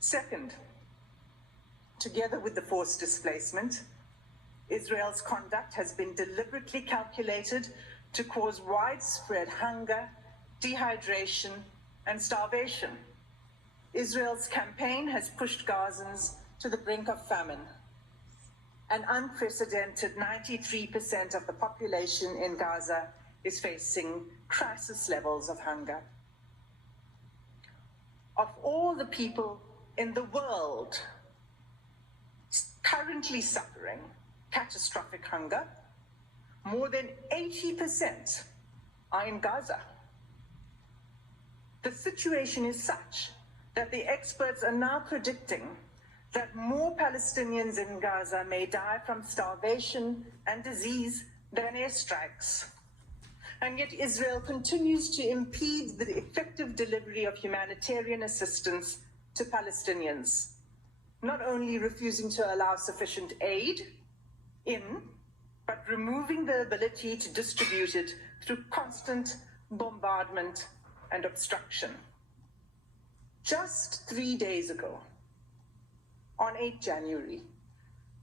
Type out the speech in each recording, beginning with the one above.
Second, together with the forced displacement, Israel's conduct has been deliberately calculated to cause widespread hunger, dehydration, and starvation. Israel's campaign has pushed Gazans to the brink of famine. An unprecedented 93% of the population in Gaza is facing crisis levels of hunger. Of all the people in the world currently suffering catastrophic hunger, more than 80% are in Gaza. The situation is such that the experts are now predicting that more Palestinians in Gaza may die from starvation and disease than airstrikes. And yet Israel continues to impede the effective delivery of humanitarian assistance to Palestinians, not only refusing to allow sufficient aid in, but removing the ability to distribute it through constant bombardment and obstruction. Just 3 days ago, on 8 January,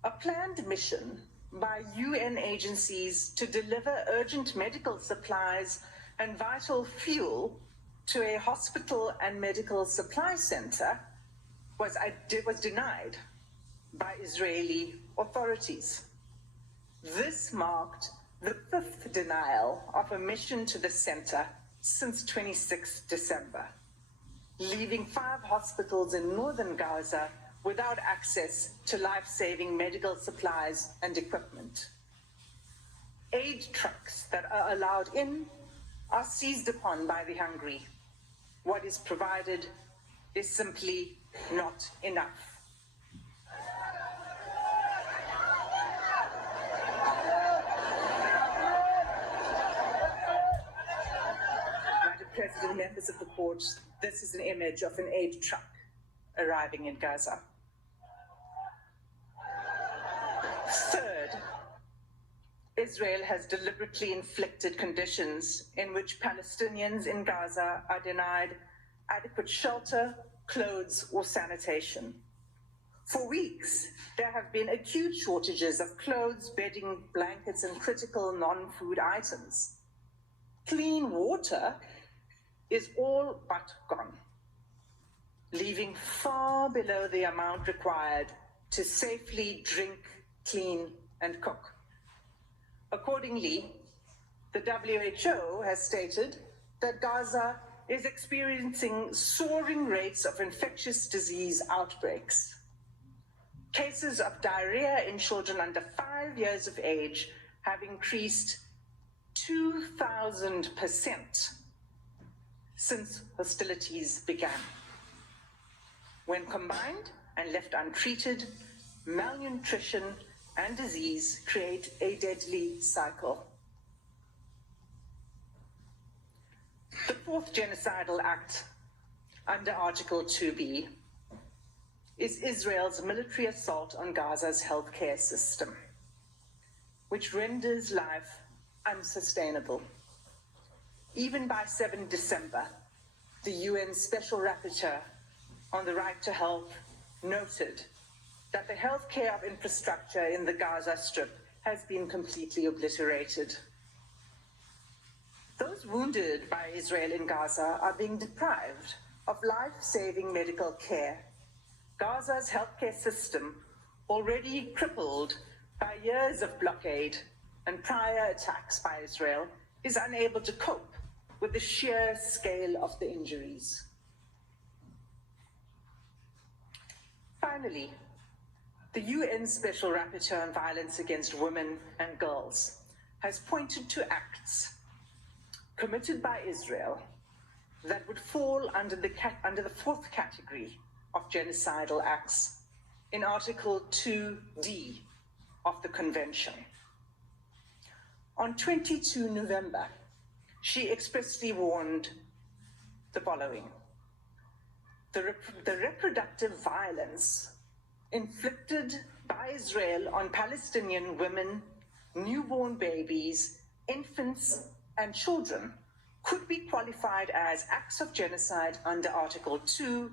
a planned mission by UN agencies to deliver urgent medical supplies and vital fuel to a hospital and medical supply center was denied by Israeli authorities. This marked the 5th denial of a mission to the center since 26 December, leaving 5 hospitals in northern Gaza without access to life-saving medical supplies and equipment. Aid trucks that are allowed in are seized upon by the hungry. What is provided is simply not enough. Madam President, members of the court, this is an image of an aid truck arriving in Gaza. Third, Israel has deliberately inflicted conditions in which Palestinians in Gaza are denied adequate shelter, clothes, or sanitation. For weeks, there have been acute shortages of clothes, bedding, blankets, and critical non-food items. Clean water is all but gone, leaving far below the amount required to safely drink, clean, and cook. Accordingly, the WHO has stated that Gaza is experiencing soaring rates of infectious disease outbreaks. Cases of diarrhea in children under 5 years of age have increased 2,000% since hostilities began. When combined and left untreated, malnutrition and disease create a deadly cycle. The 4th genocidal act under Article 2B is Israel's military assault on Gaza's healthcare system, which renders life unsustainable. Even by 7 December, the UN Special Rapporteur on the right to health noted that the healthcare infrastructure in the Gaza Strip has been completely obliterated. Those wounded by Israel in Gaza are being deprived of life-saving medical care. Gaza's healthcare system, already crippled by years of blockade and prior attacks by Israel, is unable to cope with the sheer scale of the injuries. Finally, the UN Special Rapporteur on Violence Against Women and Girls has pointed to acts committed by Israel that would fall under the 4th category of genocidal acts in Article 2D of the Convention. On 22 November, she expressly warned the following: the reproductive violence inflicted by Israel on Palestinian women, newborn babies, infants, and children could be qualified as acts of genocide under Article 2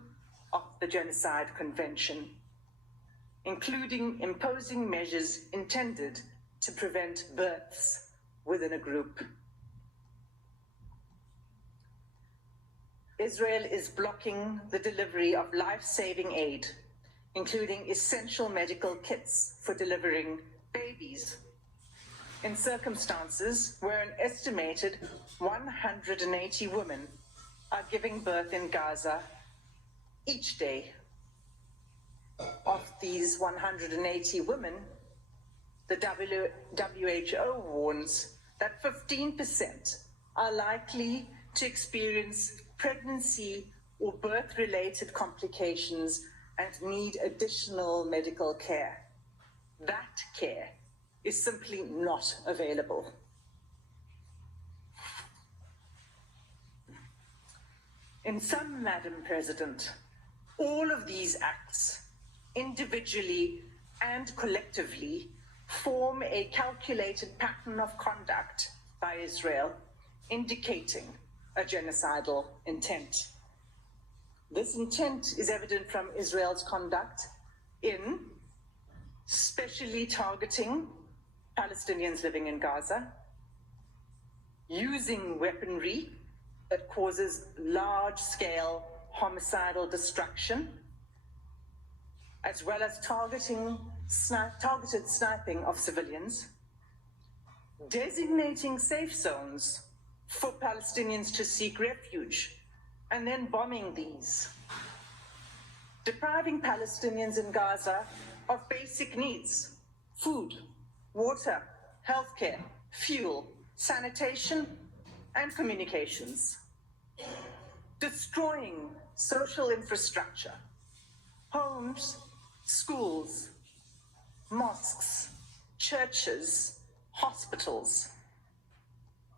of the Genocide Convention, including imposing measures intended to prevent births within a group. Israel is blocking the delivery of life-saving aid, including essential medical kits for delivering babies, in circumstances where an estimated 180 women are giving birth in Gaza each day. Of these 180 women, the WHO warns that 15% are likely to experience pregnancy or birth-related complications and need additional medical care. That care is simply not available. In sum, Madam President, all of these acts, individually and collectively, form a calculated pattern of conduct by Israel, indicating a genocidal intent. This intent is evident from Israel's conduct in specially targeting Palestinians living in Gaza, using weaponry that causes large-scale homicidal destruction, as well as targeted sniping of civilians, designating safe zones for Palestinians to seek refuge, and then bombing these, depriving Palestinians in Gaza of basic needs: food, water, healthcare, fuel, sanitation, and communications, destroying social infrastructure, homes, schools, mosques, churches, hospitals,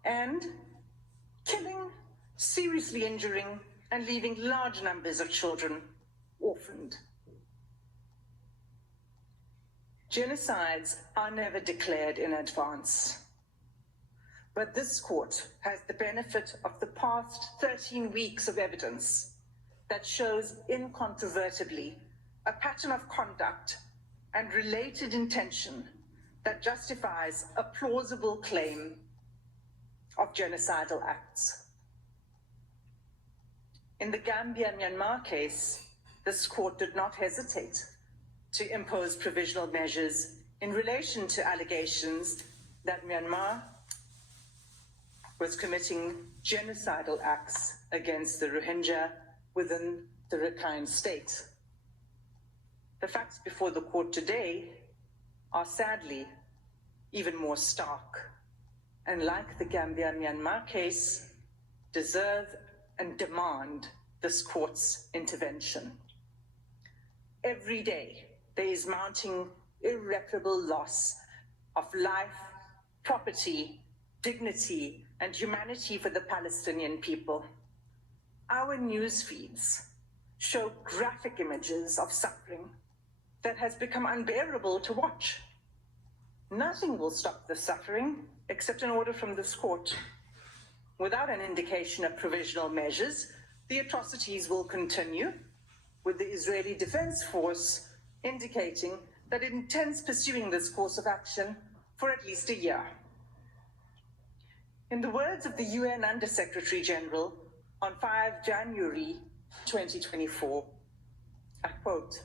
and killing, seriously injuring, and leaving large numbers of children orphaned. Genocides are never declared in advance, but this court has the benefit of the past 13 weeks of evidence that shows incontrovertibly a pattern of conduct and related intention that justifies a plausible claim of genocidal acts. In the Gambia-Myanmar case, this court did not hesitate to impose provisional measures in relation to allegations that Myanmar was committing genocidal acts against the Rohingya within the Rakhine state. The facts before the court today are sadly even more stark, and like the Gambia-Myanmar case, deserve and demand this court's intervention. Every day, there is mounting irreparable loss of life, property, dignity, and humanity for the Palestinian people. Our news feeds show graphic images of suffering that has become unbearable to watch. Nothing will stop the suffering except an order from this court. Without an indication of provisional measures, the atrocities will continue, with the Israeli Defense Force indicating that it intends pursuing this course of action for at least a year. In the words of the UN Under-Secretary General on 5 January 2024, I quote,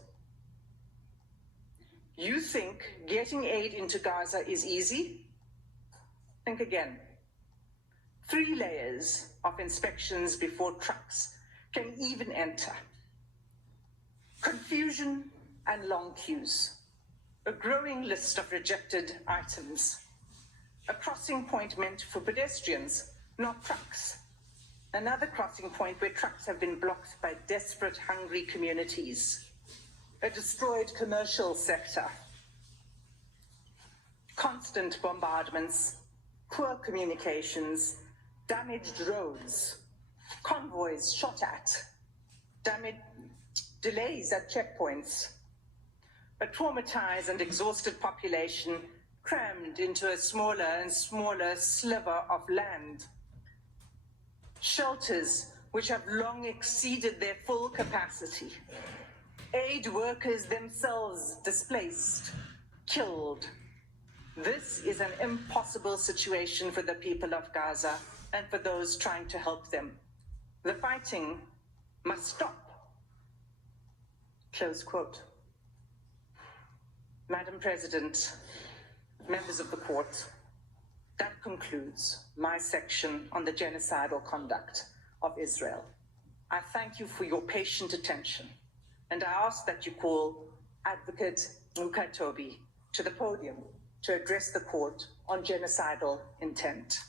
"You think getting aid into Gaza is easy? Think again. 3 layers of inspections before trucks can even enter. Confusion and long queues. A growing list of rejected items. A crossing point meant for pedestrians, not trucks. Another crossing point where trucks have been blocked by desperate, hungry communities. A destroyed commercial sector. Constant bombardments, poor communications, damaged roads, convoys shot at, delays at checkpoints, a traumatized and exhausted population crammed into a smaller and smaller sliver of land, shelters which have long exceeded their full capacity. Aid workers themselves displaced, killed. This is an impossible situation for the people of Gaza and for those trying to help them. The fighting must stop. Close quote. Madam President, members of the court, that concludes my section on the genocidal conduct of Israel. I thank you for your patient attention, and I ask that you call Advocate Mukatobi to the podium to address the court on genocidal intent.